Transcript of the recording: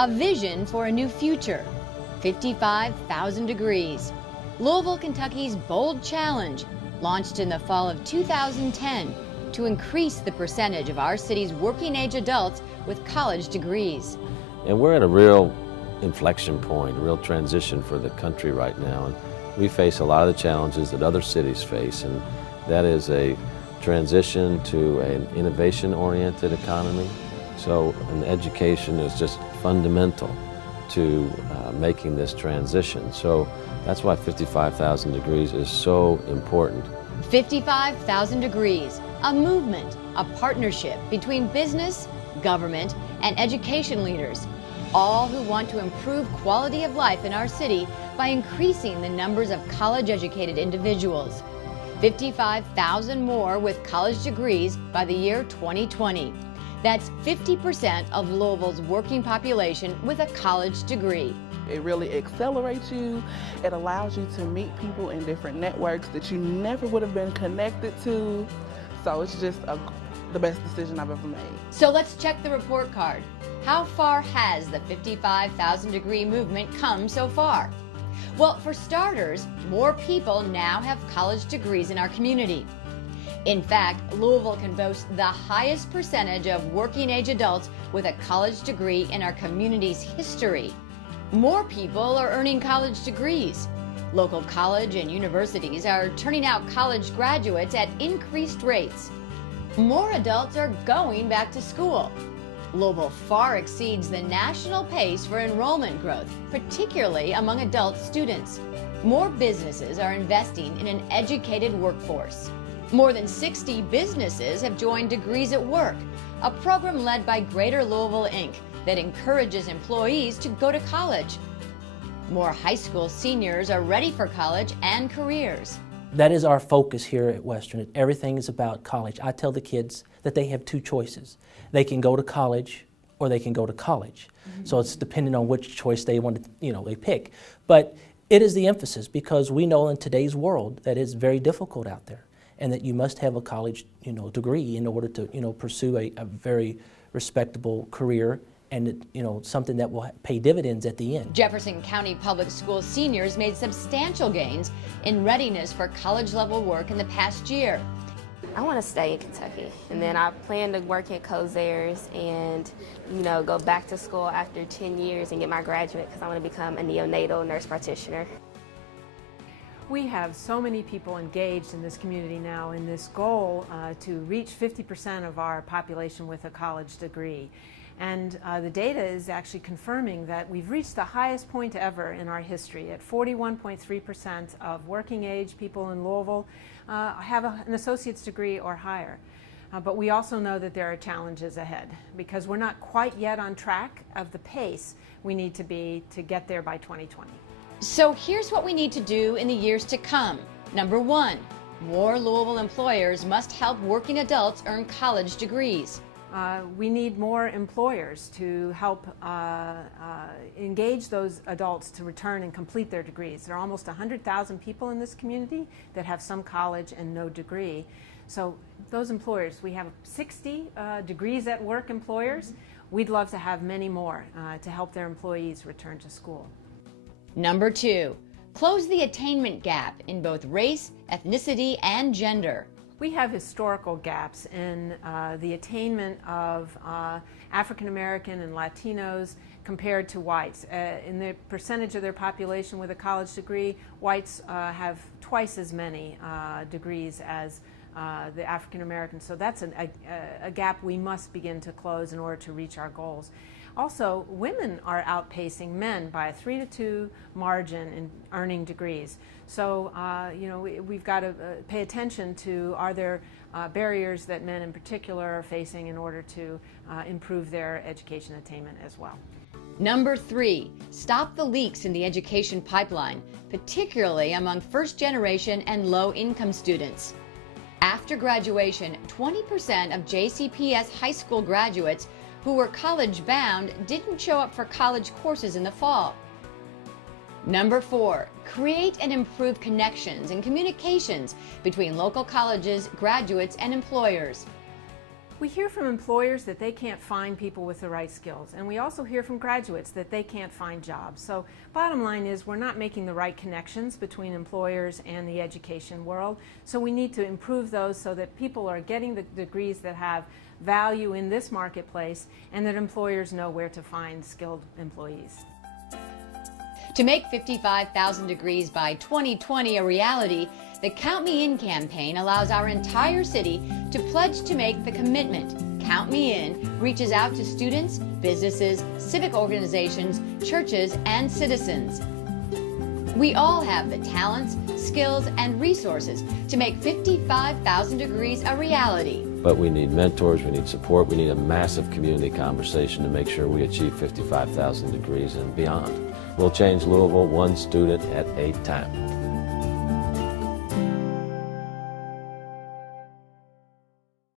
A vision for a new future. 55,000 degrees. Louisville, Kentucky's bold challenge, launched in the fall of 2010 to increase the percentage of our city's working age adults with college degrees. And we're at a real inflection point, a real transition for the country right now. And we face a lot of the challenges that other cities face, and that is a transition to an innovation-oriented economy. So an education is just fundamental to making this transition. So that's why 55,000 degrees is so important. 55,000 degrees, a movement, a partnership between business, government, and education leaders, all who want to improve quality of life in our city by increasing the numbers of college-educated individuals. 55,000 more with college degrees by the year 2020. That's 50% of Louisville's working population with a college degree. It really accelerates you. It allows you to meet people in different networks that you never would have been connected to. So it's just the best decision I've ever made. So let's check the report card. How far has the 55,000 degree movement come so far? Well, for starters, more people now have college degrees in our community. In fact, Louisville can boast the highest percentage of working age adults with a college degree in our community's history. More people are earning college degrees. Local college and universities are turning out college graduates at increased rates. More adults are going back to school. Louisville far exceeds the national pace for enrollment growth, particularly among adult students. More businesses are investing in an educated workforce. More than 60 businesses have joined Degrees at Work, a program led by Greater Louisville, Inc. that encourages employees to go to college. More high school seniors are ready for college and careers. That is our focus here at Western. Everything is about college. I tell the kids that they have two choices. They can go to college or they can go to college. So it's depending on which choice they want to, they pick. But it is the emphasis because we know in today's world that it's very difficult out there and that you must have a college, degree in order to, pursue a very respectable career and something that will pay dividends at the end. Jefferson County Public Schools seniors made substantial gains in readiness for college-level work in the past year. I want to stay in Kentucky, and then I plan to work at Cozares and, go back to school after 10 years and get my graduate because I want to become a neonatal nurse practitioner. We have so many people engaged in this community now in this goal to reach 50% of our population with a college degree. And the data is actually confirming that we've reached the highest point ever in our history at 41.3% of working age people in Louisville have an associate's degree or higher. But we also know that there are challenges ahead because we're not quite yet on track of the pace we need to be to get there by 2020. So here's what we need to do in the years to come. Number one, more Louisville employers must help working adults earn college degrees. We need more employers to help engage those adults to return and complete their degrees. There are almost 100,000 people in this community that have some college and no degree. So those employers, we have 60 Degrees at Work employers. We'd love to have many more to help their employees return to school. Number two, close the attainment gap in both race, ethnicity, and gender. We have historical gaps in the attainment of African American and Latinos compared to whites. In the percentage of their population with a college degree, whites have twice as many degrees as the African Americans. So that's a gap we must begin to close in order to reach our goals. Also, women are outpacing men by a 3-to-2 margin in earning degrees. So, we've got to pay attention to are there barriers that men in particular are facing in order to improve their education attainment as well. Number three, stop the leaks in the education pipeline, particularly among first-generation and low-income students. After graduation, 20% of JCPS high school graduates who were college-bound didn't show up for college courses in the fall. Number four, create and improve connections and communications between local colleges, graduates, and employers. We hear from employers that they can't find people with the right skills, and we also hear from graduates that they can't find jobs. So bottom line is we're not making the right connections between employers and the education world, so we need to improve those so that people are getting the degrees that have value in this marketplace and that employers know where to find skilled employees. To make 55,000 degrees by 2020 a reality, the Count Me In campaign allows our entire city to pledge to make the commitment. Count Me In reaches out to students, businesses, civic organizations, churches, and citizens. We all have the talents, skills, and resources to make 55,000 degrees a reality. But we need mentors, we need support, we need a massive community conversation to make sure we achieve 55,000 degrees and beyond. We'll change Louisville one student at a time.